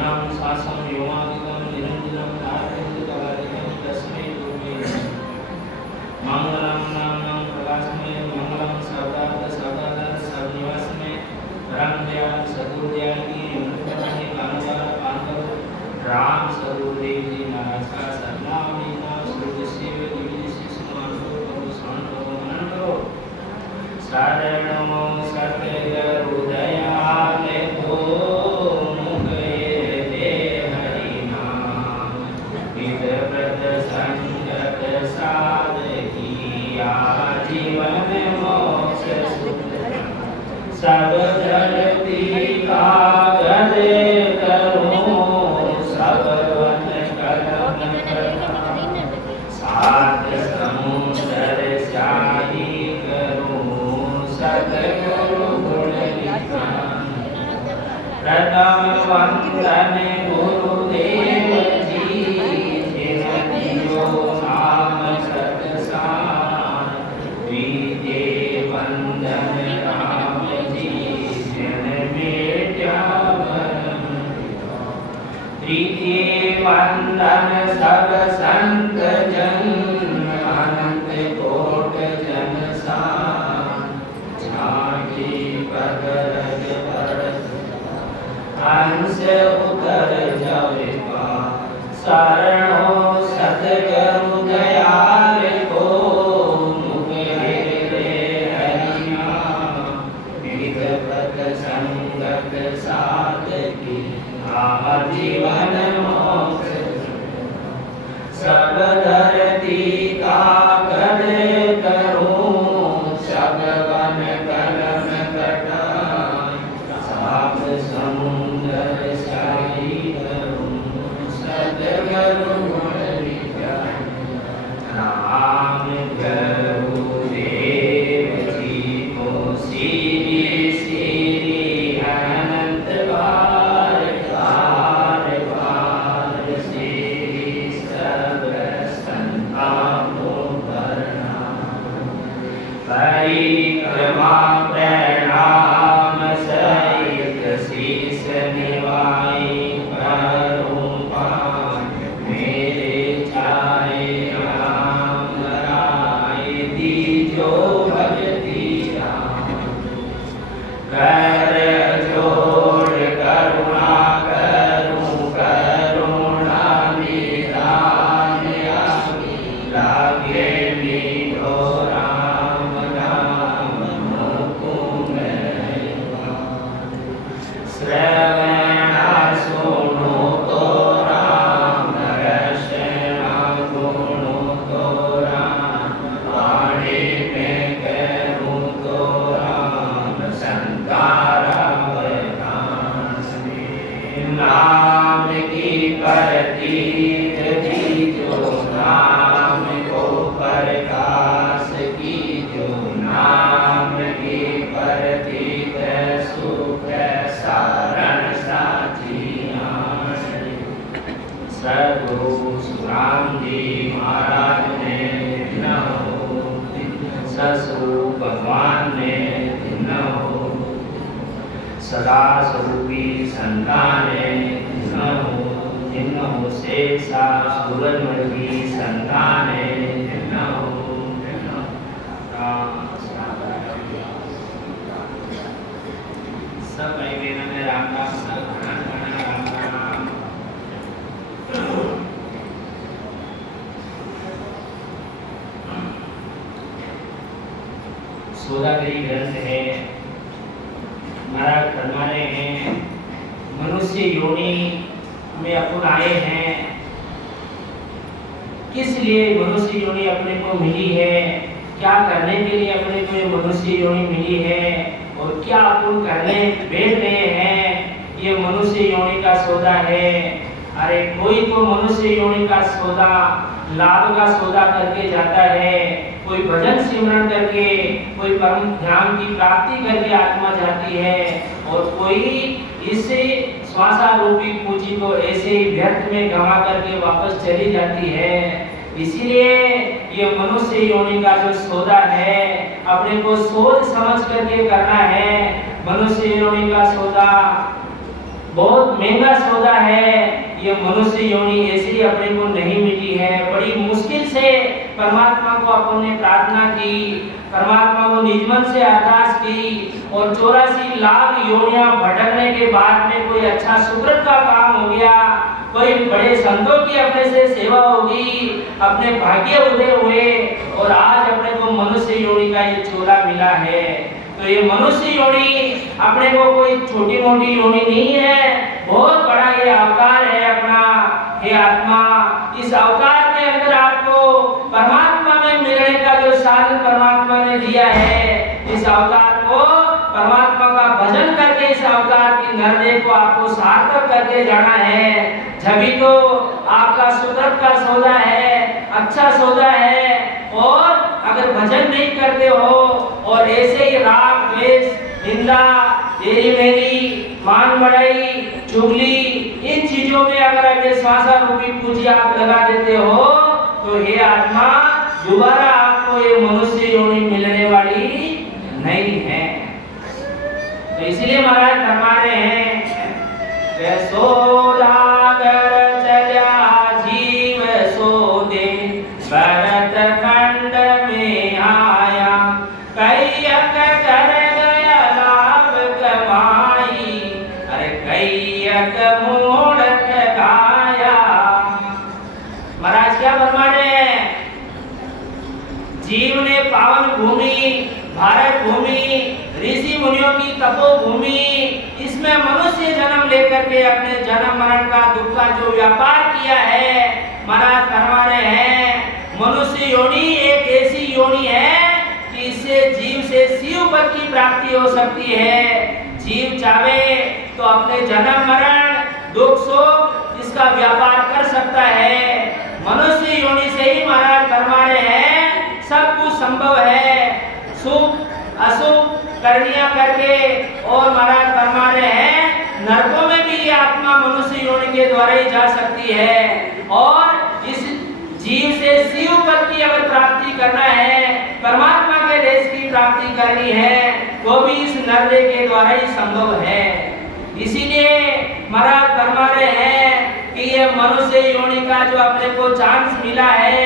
नाम शासम योमादिकं निरंजनं नारयन्तकालिकं तस्मै गुरुवे मंगलम नाम प्रकाशमय मंगलम सदात सदात सबनिवासमय रामदयाल सदुदयाल की अनुग्रह कामवार पांडव राम सदुदेव जी महाराज का सन्नामी नाम सुरदेव जी शिष्यमानो को शांत मनन सारणो सत्य हृदयाले को मुखे दे हरि नाम विद व्रत संगत साधकी जीवन मोक्ष सब धरती कागज करूं सब वन कलम सात समुद्र शाही करूं सतगुरु गुण निधान प्रथम वंदन गुरुदेव जी जिन दियो नाम सतसान द्वितीय वंदन राम जी जिन मेट्या भरम तृतीय वंदन सब संत जन अनंत कोट जन सान झांकी पगरज परस अंश उतर जावे पा शरणो सतगुरु दयाल को मुखे दे हरि नाम विद व्रत संगत साधकी जीवन मोक्ष सब धरती कागज करूं सब वन कलम कटाई सात समुद्र शाही करूं सतगुरु गुण निधान राम गुरुदेव जी को श्री श्री अनंत बार बार बार श्री सब संतां को प्रणाम परिक्रमा प्रणाम सहित शीस निवाई करूं पान मेरे चाहे राम राय दीजो भजती राम कर जोड़ करुणा करूं करुणा निधान आमी लागे मीठो राम नाम मुकुम श्रवणा सुनो तो राम रसना गुणो तो राम वाणी में करूं तो राम संकारा बखान नाम की प्रतीत दीजो नाम को प्रकाश की जो नाम की प्रतीत सुख सारण साची सदगुरु सुराम जी महाराज ने दिन हो ससुरु भगवान ने दिन हो सदा स्वरूपी संताने दिन हो शेषा सूरजमल की संताने दिन हो सब भाई बहनों में राम राम सब राम राम सोदागरी ग्रंथ है महाराज फरमाने हैं मनुष्य योनि में अपन आए हैं किस लिए मनुष्य योनि अपने को मिली है क्या करने के लिए अपने को ये मनुष्य योनि मिली है और क्या अपन करने बैठ रहे हैं ये मनुष्य योनि का सौदा है अरे कोई तो मनुष्य योनि का सौदा लाभ का सौदा करके जाता है कोई भजन सिमरन करके कोई परम ध्यान की प्राप्ति करके आत्मा जाती है और कोई इसे श्वासा रूपी पूंजी को ऐसे ही व्यर्थ में गंवा करके वापस चली जाती है इसीलिए ये मनुष्य योनि का जो सौदा है अपने को सोच समझ करके करना है मनुष्य योनि का सौदा बहुत महंगा सौदा है। ये मनुष्य योनि ऐसी अपने को नहीं मिली है। बड़ी मुश्किल से परमात्मा को अपन ने प्रार्थना की, परमात्मा को निज मन से अरदास की और 84 लाख योनियां भटकने के बाद में कोई अच्छा सुकृत का काम हो गया, कोई बड़े संतों की अपने से सेवा होगी, अपने भाग्य उदय हुए और आज अपने को मनुष्य योनि का ये चोला मिला है। तो ये मनुष्य योनि अपने को कोई छोटी मोटी योनि नहीं है, बहुत बड़ा ये अवतार है अपना। हे आत्मा, इस अवतार के अंदर आपको परमात्मा में मिलने का जो साधन परमात्मा ने दिया है, इस अवतार को परमात्मा का भजन करके इस अवतार की नरदेह को आपको सार्थक करके जाना है। जभी तो आपका सुकृत का सौदा है, अच्छा सौदा है। और अगर भजन नहीं करते हो और ऐसे ही राग द्वेष निंदा तेरी मेरी मान बढ़ाई चुगली इन चीजों में अगर ये श्वासा रूपी पूंजी आप लगा देते हो तो हे आत्मा दोबारा आपको ये मनुष्य योनि मिलने वाली नहीं है। तो इसलिए महाराज फरमा रहे हैं सोदागर चला जीव सोदे भरत खंड में आया कैयक कर गया लाभ कमाई अरे कैयक मूढ़ गाया। महाराज क्या फरमा रहे हैं? जीव ने पावन भूमि भारत भूमि ऋषि मुनियों की तपोभूमि इसमें मनुष्य जन्म लेकर के अपने जन्म मरण का दुख का जो व्यापार किया है, महाराज फरमा रहे हैं मनुष्य योनि एक ऐसी योनि है कि इससे जीव से शिव पद की प्राप्ति हो सकती है। जीव चाहे तो अपने जन्म मरण दुख सुख इसका व्यापार कर सकता है। मनुष्य योनि से ही महाराज फरमा रहे हैं सब कुछ संभव है। सुख अशुभ करनिया करके और महाराज फरमा रहे हैं नरकों में भी ये आत्मा मनुष्य योनि के द्वारा ही जा सकती है। और इस जीव से शिव पद की अगर प्राप्ति करना है, परमात्मा के देश की प्राप्ति करनी है तो भी इस नरदेह के द्वारा ही संभव है। इसीलिए महाराज फरमा रहे हैं कि ये मनुष्य योनि का जो अपने को चांस मिला है,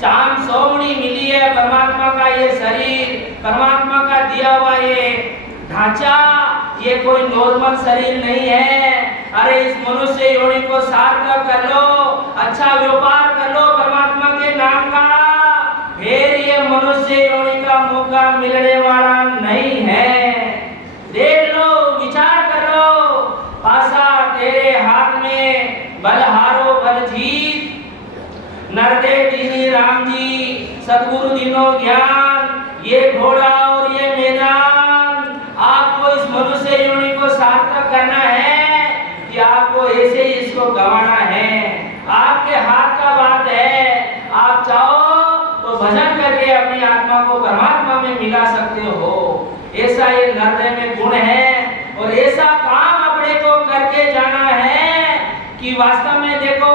चांद सौमणी मिली है, परमात्मा का ये शरीर, परमात्मा का दिया हुआ ये ढांचा, ये कोई नॉर्मल शरीर नहीं है। अरे इस मनुष्य योनि को सार्थक कर लो, अच्छा व्यापार कर लो परमात्मा के नाम का, फिर ये मनुष्य योनि का मौका मिलने वाला नहीं है। देख लो, विचार कर लो, पासा तेरे हाथ में, बल हारो बल जीत, नरदेह दीनी राम जी, सतगुरु दीनो ज्ञान, ये घोड़ा और ये मैदान। आपको इस मनुष्य योनि को सार्थक करना है कि आपको ऐसे ही इसको गंवाना है। आपके हाथ का बात है, आप चाहो तो भजन करके अपनी आत्मा को परमात्मा में मिला सकते हो। ऐसा ये नरदेह में गुण है और ऐसा काम अपने को करके जाना है कि वास्तव में देखो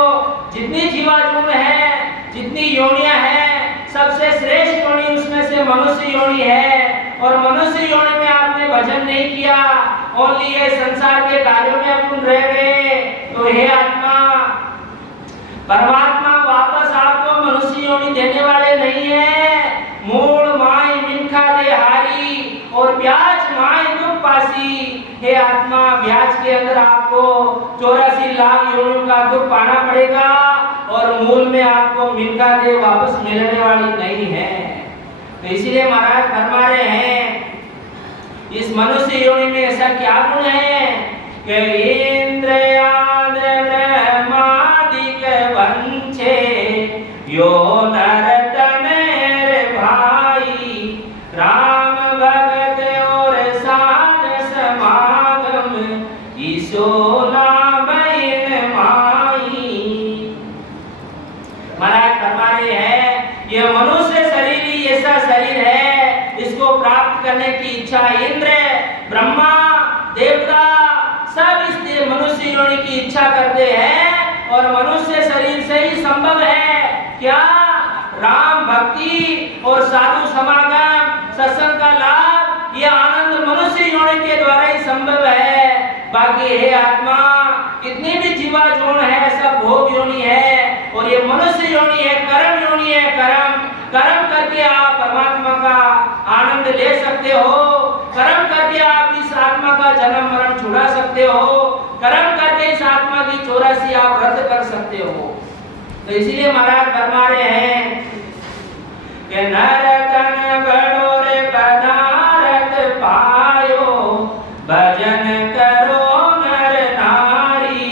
जितनी जीवात्मा है, जितनी योनियां हैं, सबसे श्रेष्ठ योनि उसमें से मनुष्य योनि है। और मनुष्य योनि में आपने भजन नहीं किया, ओनली ये संसार के कार्यों में अपन रह गए, तो हे आत्मा परमात्मा वापस आपको मनुष्य योनि देने वाले नहीं है। मूड माय मिनखा दे हारी और ब्याज माय दुख पासी। हे आत्मा ब्याज के अंदर आपको 84 लाख योनियों का दुख पाना पड़ेगा और मूल में आपको मिनखा दे वापस मिलने वाली नहीं है। तो इसीलिए महाराज फरमा रहे हैं इस मनुष्य योनि में ऐसा क्या गुण है कि इंद्र आदि ब्रह्मादिक वंशे यो नर तनेर भाई राम भगत और साध समागम ईसो नामयन माई। महाराज फरमा रहे हैं यह मनुष्य शरीर ही ऐसा शरीर है, इसको प्राप्त करने की इच्छा इंद्र ब्रह्मा देवता सब इस मनुष्य योनि की इच्छा करते हैं और मनुष्य शरीर से ही संभव है क्या? राम भक्ति और साधु समागम सत्संग का लाभ, यह आनंद मनुष्य योनि के द्वारा ही संभव है। बाकी हे आत्मा कितनी भी जीवा जोन है सब भोग योनि है और ये मनुष्य योनि है, कर्म योनि है। कर्म करके आप परमात्मा का आनंद ले सकते हो, कर्म करके आप इस आत्मा का जन्म मरण छुड़ा सकते हो, कर्म करके इस आत्मा की 84 आप रद्द कर सकते हो। तो इसीलिए महाराज फरमा रहे हैं कि नर तन बड़ो रे पदारथ पायो, भजन करो नर नारी,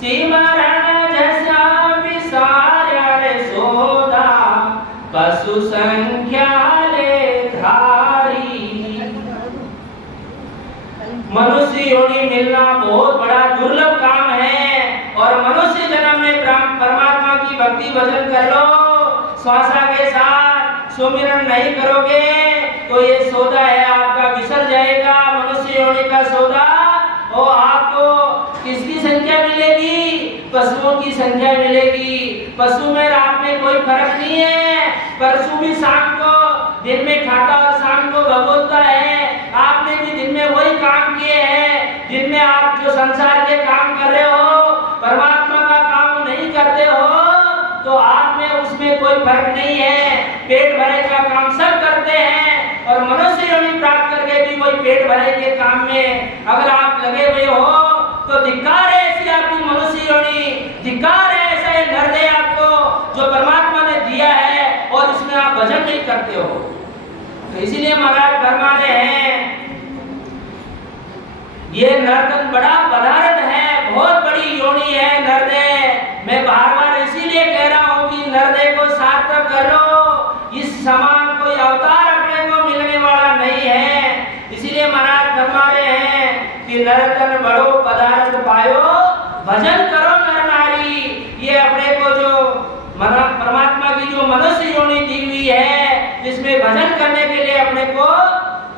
सिमरन जैसा विसार्य रे सोदा, पशु संख्या ले धारी। मनुष्य योनि मिलना बहुत बड़ा दुर्लभ काम है और मनुष्य जन्म में परमात्मा की भक्ति भजन कर लो, श्वासा के साथ सुमिरन नहीं करोगे तो ये सौदा है आपका बिसर जाएगा, मनुष्य योनि का सौदा। और आपको किसकी संख्या मिलेगी? पशुओं की संख्या मिलेगी। पशु में आप में कोई फर्क नहीं है, पशु भी शाम को दिन में खाता और शाम को भगोता है। आपने भी दिन में वही काम किए हैं, दिन में आप जो संसार के काम कर रहे हो, परमात्मा का काम नहीं करते हो, तो आप में उसमें कोई फर्क नहीं है। पेट भरे का काम सब करते हैं और मनुष्य योनि प्राप्त करके भी वही पेट भरे के काम में अगर आप लगे हुए हो तो धिक्कार है ऐसी आपकी मनुष्य योनि, धिक्कार है ऐसा ये निर्णय आपको जो परमात्मा ने दिया है और इसमें आप भजन नहीं करते हो। तो इसीलिए महाराज फरमा रहे हैं ये नर्तन बड़ा पदार्थ है, बहुत बड़ी योनि है नरदय। मैं बार-बार इसीलिए कह रहा हूँ कि नरदय को सार्थक कर लो, इस समान कोई अवतार अपने को मिलने वाला नहीं है। इसीलिए महाराज फरमा रहे हैं कि नर्तन बड़ो पदार्थ पायो, भजन करो नर नारी। ये अपने को जो परमात्मा की जो मनुष्य योनि दी हुई है, जिसमें भजन करने के लिए अपने को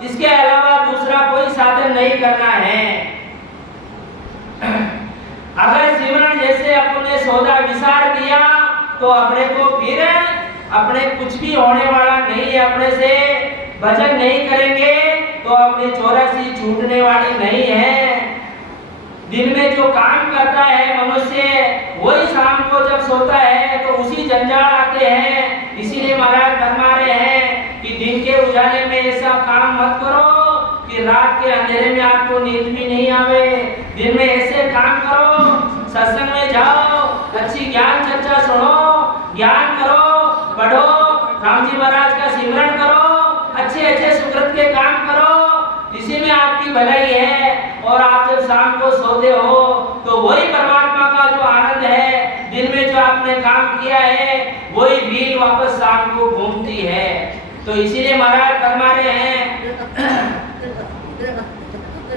इसके अलावा दूसरा कोई साधन नहीं करना है। अगर सिमरन जैसे अपने सौदा विसार दिया तो अपने को फिर अपने कुछ भी होने वाला नहीं है, अपने से भजन नहीं करेंगे तो अपनी 84 छूटने वाली नहीं है। दिन में जो काम करता है मनुष्य वही शाम को जब सोता है तो उसी जंजाल आते हैं। इसीलिए महाराज फरमा रहे हैं कि दिन के उजाले में ऐसा काम मत करो कि रात के अंधेरे में आपको नींद भी नहीं आवे। दिन में ऐसे काम करो, सत्संग में जाओ, अच्छी ज्ञान चर्चा सुनो, ज्ञान करो, पढ़ो, राम जी महाराज का सिमरन करो, अच्छे सुकृत के काम करो, इसी में आपकी भलाई है। और आप जब शाम को सोते हो तो वही परमात्मा का जो आनंद है, दिन में जो आपने काम किया है वही रील वापस शाम को घूमती है। तो इसीलिए महाराज फरमा रहे हैं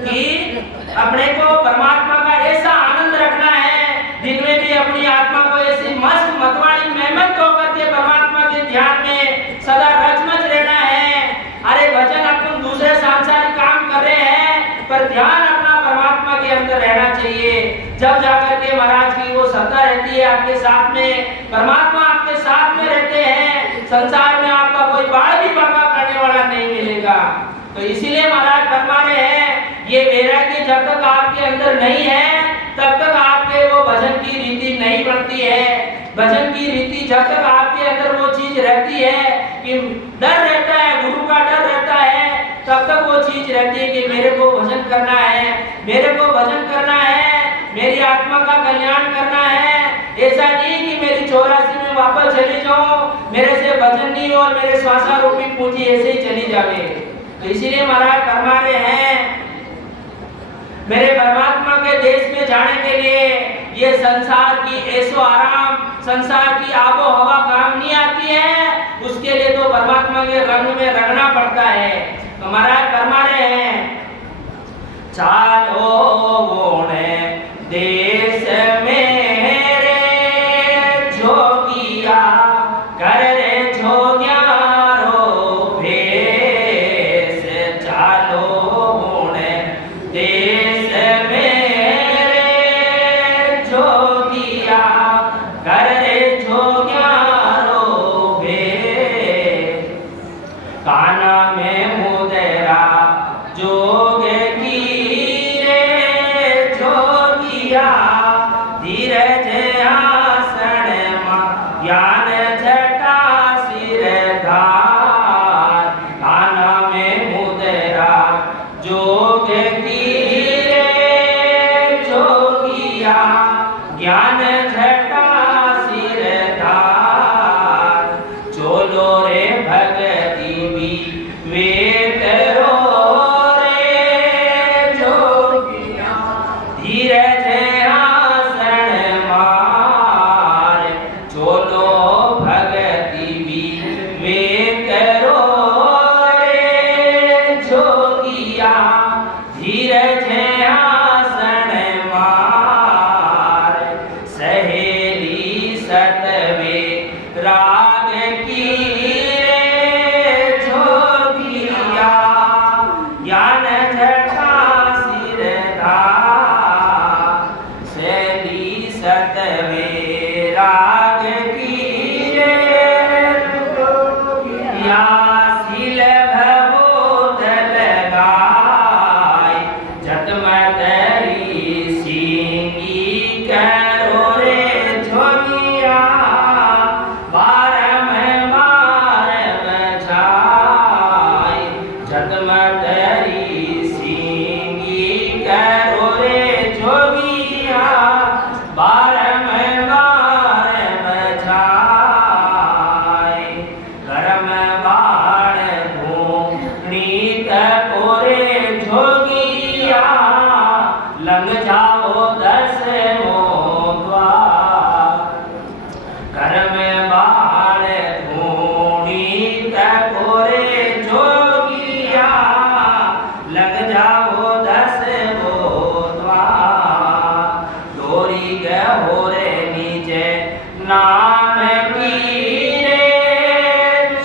कि अपने को परमात्मा का ऐसा आनंद रखना है, दिन में भी अपनी आत्मा को ऐसी मस्त मतवाली मेहनत होकर के परमात्मा के ध्यान में सदा रचमच रहना है। अरे भजन अपन दूसरे सांसारिक काम कर रहे हैं पर ध्यान अपना परमात्मा के अंदर रहना चाहिए। जब जाकर के महाराज की वो सत्ता रहती है आपके साथ में, परमात्मा आपके साथ में रहते हैं, संसार में आपका कोई बाढ़ भी बाका करने वाला नहीं मिलेगा। तो इसीलिए महाराज फरमा रहे हैं ये वैराग्य जब तक आपके अंदर नहीं है तब तक आपके वो भजन की रीति नहीं बनती है। भजन की रीति जब तक आपके अंदर वो चीज रहती है कि डर रहता है, गुरु का डर रहता है, तब तक वो चीज रहती है कि मेरे को भजन करना है, मेरे को भजन करना है, मेरी आत्मा का कल्याण करना है। ऐसा नहीं कि मेरी 84 में वापस चली जाऊं, मेरे से भजन नहीं और मेरे श्वासा रूपी पूंजी ऐसे ही चली जावे। तो इसीलिए महाराज फरमा रहे हैं मेरे परमात्मा के देश में जाने के लिए ये संसार की ऐशो आराम, संसार की आबो हवा काम नहीं आती है, उसके लिए तो परमात्मा के रंग में रंगना पड़ता है। तो महाराज फरमा रहे हैं चालो गोणे देश मेरे जोगिया कर रे जोग्यारो भेष, चालो गोणे देश मेरे जोगिया कर रे जोग्यारो भेष, काना में मुदरा जोग की रे की रे जोगिया ज्ञान जटा सिर शैली सतवे राग की रे जोगिया सिल भवोत लगाय जतमतरी सिंगी करो रे जोगिया बारम बारम जाय जतमतरी सिंगी करो रे जोगिया बारम बारम जाय गरम बाण घूमनी तको रे जोगिया लंग जाओ दस द्वार गरम बाण घूमनी तको रे जोगिया लग जाओ दस द्वार डोरी गहो रे नीचे नाम की रे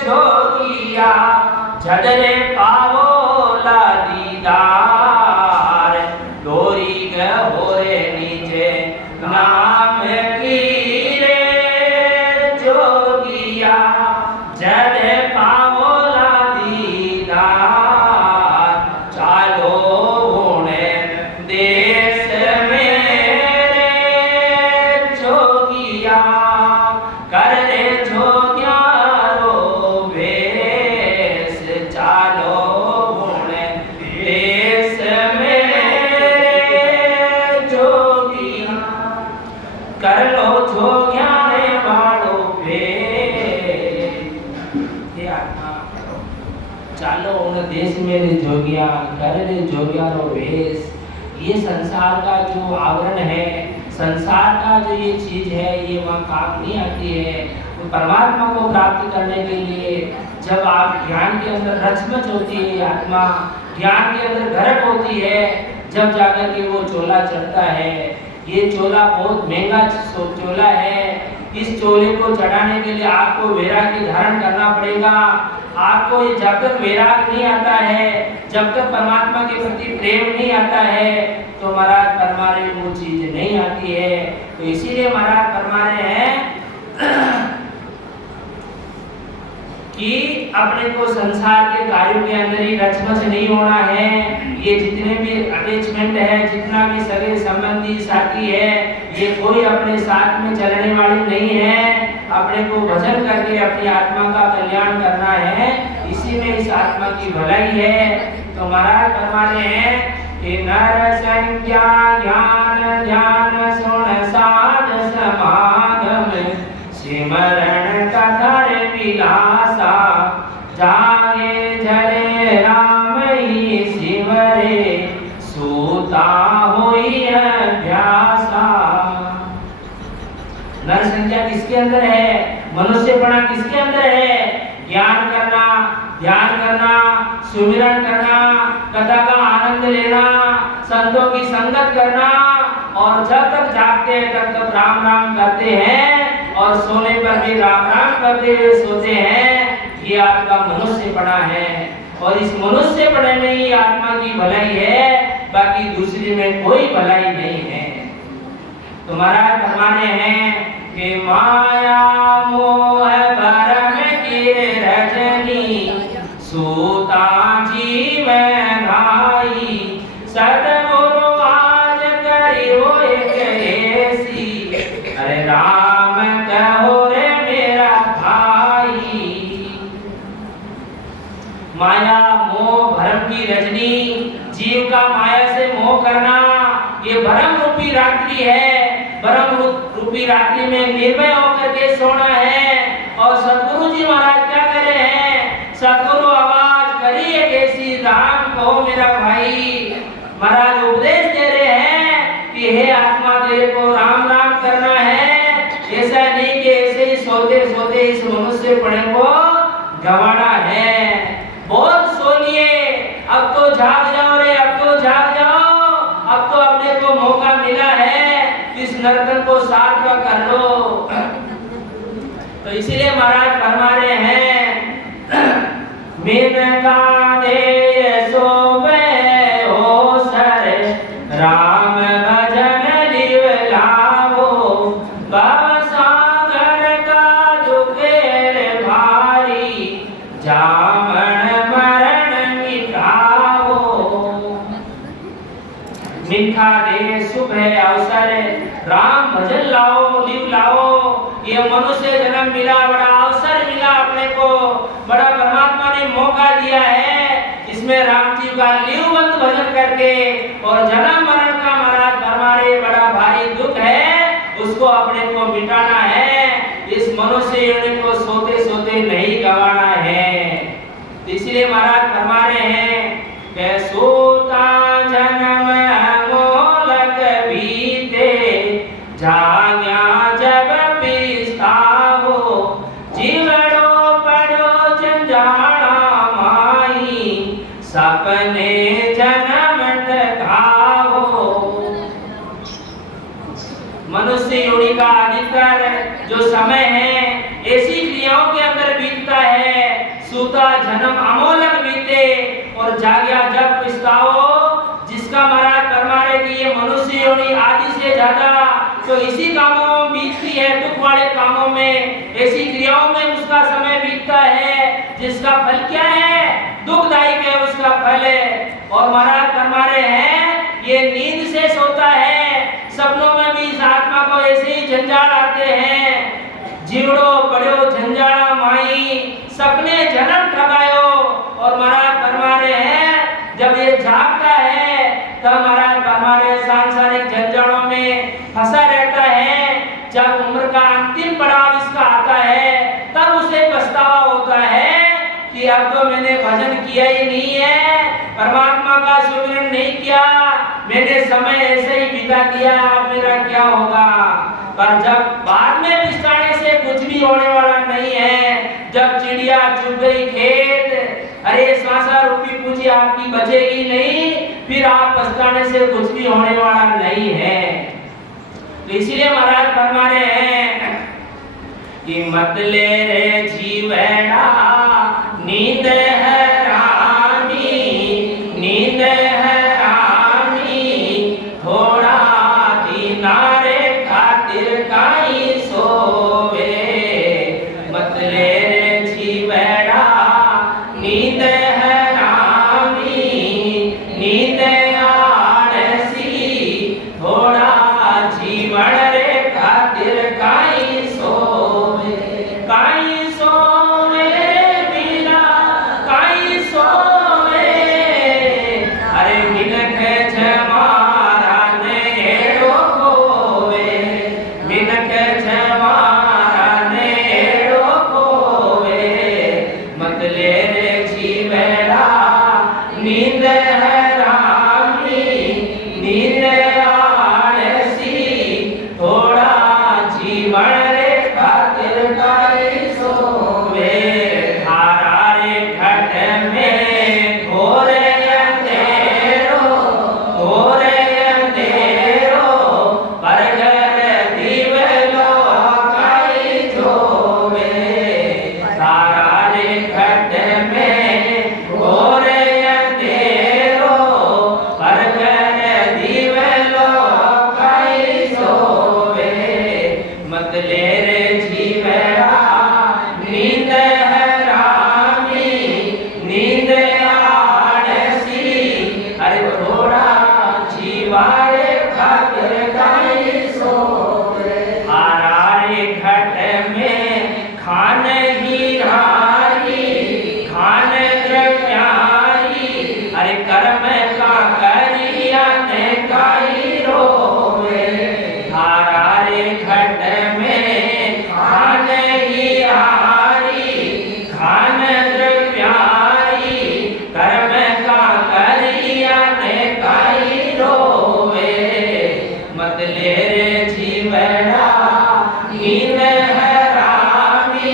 जोगिया झडरे पावो ला दीदार डोरी गहो रे नीचे नाम की रे जोगिया झडरे पावो ला दीदार चालो होने देश में रे जोगिया कर रे जोग्यारो वेश चालो होने देश में रे जोगिया कर लो जोग्यारे वालो वेश हे आत्मा चालो उन देश में रे जोगिया कर रे जोगियारो वेश ये संसार का जो आवरण है संसार का जो ये चीज है ये वहाँ काम नहीं आती है तो परमात्मा को प्राप्त करने के लिए जब आप ज्ञान के अंदर रचमच होती है आत्मा ज्ञान के अंदर घरक होती है जब जाकर के वो चोला चढ़ता है ये चोला बहुत महंगा चोला है इस चोले को चढ़ाने के लिए आपको वैराग्य धारण करना पड़ेगा आपको ये जब तक वैराग नहीं आता है जब तक परमात्मा के प्रति प्रेम नहीं आता है तो महाराज फरमा रहे वो चीज नहीं आती है तो इसीलिए महाराज फरमा रहे हैं कि अपने को संसार के कार्यों के अंदर ही रचमच नहीं होना है ये जितने भी अटैचमेंट है जितना भी सगे संबंधी साथी है ये कोई अपने साथ में चलने वाली नहीं है अपने को भजन करके अपनी आत्मा का कल्याण करना है इसी में इस आत्मा की भलाई है तो महाराज फरमा रहे हैं कि नर संज्ञा ज्ञान ध्यान सुन साध समागम सिमरण कथर विलासा जागे जरे राम ही सिमरे सूता होई अभ्यासा नर संज्ञा किसके अंदर है मनुष्यपना किसके अंदर है ज्ञान करना ध्यान करना सुमिरन करना कथा का आनंद लेना संतों की संगत करना और जब तक जागते हैं तब तक राम राम करते हैं और सोने पर भी राम राम करते हुए सोते हैं ये आपका मनुष्यपना है और इस मनुष्यपने में ही आत्मा की भलाई है बाकी दूसरी में कोई भलाई नहीं है तो महाराज फरमाने हैं कि माया मोह भरम की रजनी सूता जीवन भाई सतगुरु आज करियो एक ऐसी अरे राम कहो रे मेरा भाई माया मोह भरम की रजनी जीव का माया से मोह करना ये भरम रूपी रात्रि है भरम रूपी रात्रि में निर्भय होकर के सोना है और सतगुरु जी महाराज क्या कर रहे हैं सतगुरु आवाज करी है कैसी राम कहो मेरा भाई महाराज उपदेश दे रहे हैं कि हे आत्मा तेरे को राम राम करना है ऐसा नहीं कि ऐसे ही सोते सोते इस मनुष्यपने को गंवाना है बहुत सो लिए अब तो जाग जाओ रे अब तो जाग जाओ अब तो अपने को मौका मिला है इस नर्तन को सार्थक कर लो तो इसीलिए महाराज फरमा रहे हैं मीन गाने सोवे हो सर राम भजन लिव लावो भव सागर का दुखेर भारी जामन मरण मिटावो। मीठा दे शुभ अवसर राम भजन लाओ लिव लाओ। ये मनुष्य जन्म मिला, बड़ा अवसर मिला अपने को, बड़ा परमात्मा ने मौका दिया है इसमें राम जी का लिवबंद भजन करके और जन्म मरण का महाराज हमारे बड़ा भारी दुख है उसको अपने को मिटाना है। इस मनुष्य योनि को सोते सोते नहीं गवाना है। इसलिए महाराज फरमा रहे हैं कि सोता जन्म मोलक बीते जाग्या जब पिस्तावो जीवड़ो पड़ो जंजाला माई सपने जन्म टकावो। मनुष्य योनि का अधिकतर जो समय है ऐसी क्रियाओं के अंदर बीतता है। सूता जन्म अमोलक बीते और जाग्या जब पछताओ। जिसका महाराज फरमा रहे कि ये मनुष्य योनि आदि से ज्यादा तो इसी कामों में बीतती है, दुख वाले कामों में, ऐसी क्रियाओं में उसका समय बीतता है जिसका फल क्या है, दुखदायक है उसका फल है। और महाराज फरमा रहे हैं ये नींद से सोता है, सपनों में भी इस आत्मा को ऐसे ही जंजाल आते हैं। जीवड़ो पड़ो झंझाड़ा माई सपने जन्म ठगायो। और महाराज फरमा रहे हैं जब ये जागता है तब महाराज फरमा रहे सांसारिक झंझाड़ों में फंसा रहता है। जब उम्र का अंतिम पड़ाव इसका आता है तब उसे पछतावा होता है कि अब तो मैंने भजन किया ही नहीं है, परमात्मा का सुमिरन नहीं किया, मैंने समय ऐसे ही बिता दिया, अब मेरा क्या होगा। पर जब बाद में पछताने से कुछ भी होने वाला नहीं है। जब चिड़िया चुग गई खेत, अरे श्वासा रूपी पूंजी आपकी बचेगी नहीं, फिर आप पछताने से कुछ भी होने वाला नहीं है। तो इसलिए महाराज फरमा रहे हैं कि मत ले रे जीवड़ा नींद है रानी, नींद है रानी, थोड़ा दिनारे खातिर काई सोवे। मत ले रे जीवड़ा नींद है रानी, नींद आलसी, थोड़ा जीवन रे खातिर काई सोवे। काई सोवे बिना काई सोवे, अरे मिनख जमारा नेड़ो कोवे, मिनख जमारा नेड़ो कोवे। मत ले रे जीवड़ा नींद है रानी, नींद आलसी, थोड़ा जीवन रे खातिर काई सोवे। धारा रे घट में घोर अंधेरो, घोर अंधेरो, परगर दिवलो काई जोवे। धारा रे घट में घोर अंधेरो, परगर दिवलो काई जोवे। मत ले रे जीवड़ा नींद है रानी, नींद आलसी, अरे थोड़ा जीवारे खातिर काई सोवे। हारा रे घट में खान हीरारी, खान द्रव्यारी, अरे कर्म का करिया ने काई रोवे। हारा रे घट में खान हीरारी, खान द्रव्यारी, कर्म का करिया ने काई रोवे। मत ले रे जीवड़ा नींद है रानी,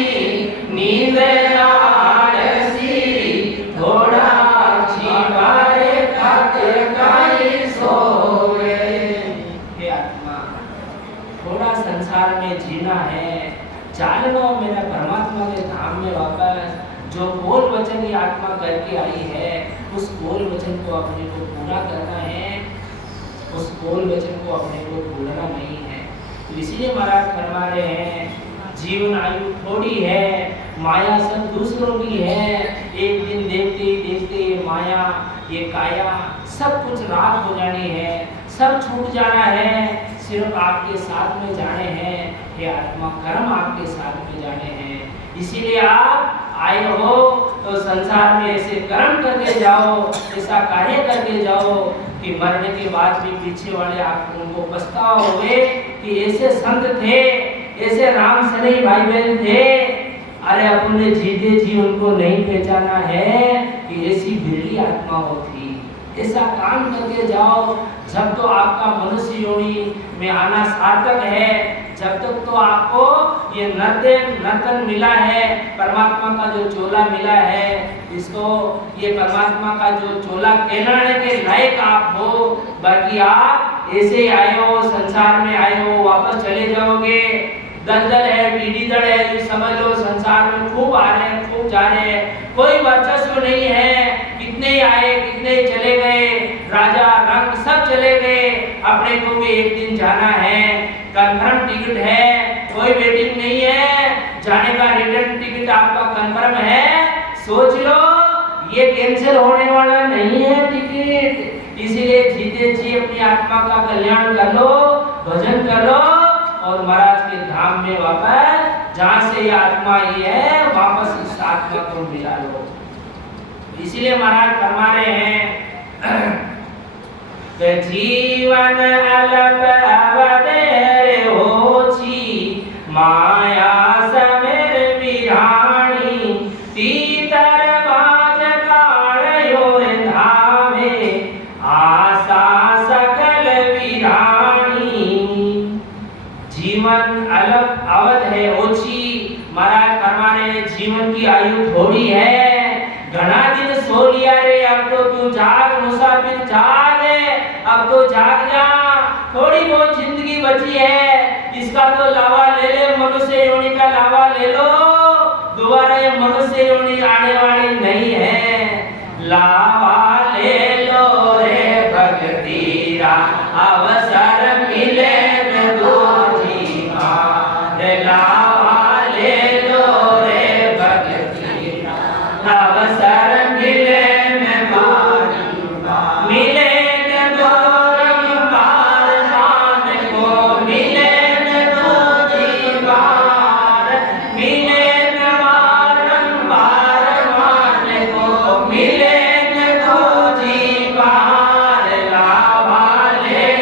नींद आलसी, थोड़ा जीवारे खातिर काई सोवे। हे आत्मा, थोड़ा संसार में जीना है, चालनो मेरा जो बोल वचन ये आत्मा करके आई है, उस बोल वचन को अपने को पूरा करना है, उस बोल वचन को अपने को भूलना नहीं है। तो इसीलिए महाराज फरमा रहे हैं जीवन आयु थोड़ी है, माया सब दूसरों की है, एक दिन देखते ही देखते ये माया ये काया सब कुछ राख हो जानी है, सब छूट जाना है, सिर्फ आपके साथ में जाने हैं, ये आत्मा कर्म आपके साथ में जाने हैं। इसीलिए आप आए हो तो संसार में ऐसे कर्म करके जाओ, ऐसा कार्य करके जाओ कि मरने के बाद भी पीछे वाले आप उनको पछतावा हुए कि ऐसे संत थे, ऐसे राम सने भाई बहन थे, अरे अपने जीते जी उनको नहीं पहचाना है कि ऐसी बिरली आत्मा होती। ऐसा काम करके जाओ, जब तो आपका मनुष्य योनि में आना सार्थक है, जब तक तो आपको ये नर्तन मिला है, परमात्मा का जो चोला मिला है, इसको ये परमात्मा का जो चोला पहनाने के लायक आप हो। बाकी आप ऐसे ही आए हो, संसार में आए हो, वापस चले जाओगे। दलदल है, पीढ़ी दल है, ये समझ लो संसार में खूब आ रहे हैं, खूब जा रहे हैं, कोई वर्चस्व नहीं है, कितने ही आए कितने ही चले गए, राजा रंग सब चले गए, अपने को भी एक दिन जाना है, कंफर्म टिकट है, कोई वेटिंग नहीं है, जाने का रिटर्न टिकट आपका कंफर्म है, सोच लो ये कैंसिल होने वाला नहीं है टिकट। इसीलिए जीते जी अपनी आत्मा का कल्याण कर लो, भजन कर लो और महाराज के धाम में वापस, जहाँ से ये आत्मा आई है वापस इस आत्मा को मिला लो। इसीलिए महाराज फरमा रहे हैं जीवन अलप अवधेर होची, माया समेर विराणी, तीतर बाज काल योर धावे, आशा सकल विराणी। जीवन अलप अवध है, ओछी, महाराज फरमा रहे हैं जीवन की आयु थोड़ी है, घना दिन सो लिया रे, अब तो तू जाग मुसाफिर जाग, अब तो जाग जा, थोड़ी बहुत जिंदगी बची है, इसका तो लावा ले ले, मनुष्य योनि का लावा ले लो, दोबारा ये मनुष्य योनि आने वाली नहीं है। ला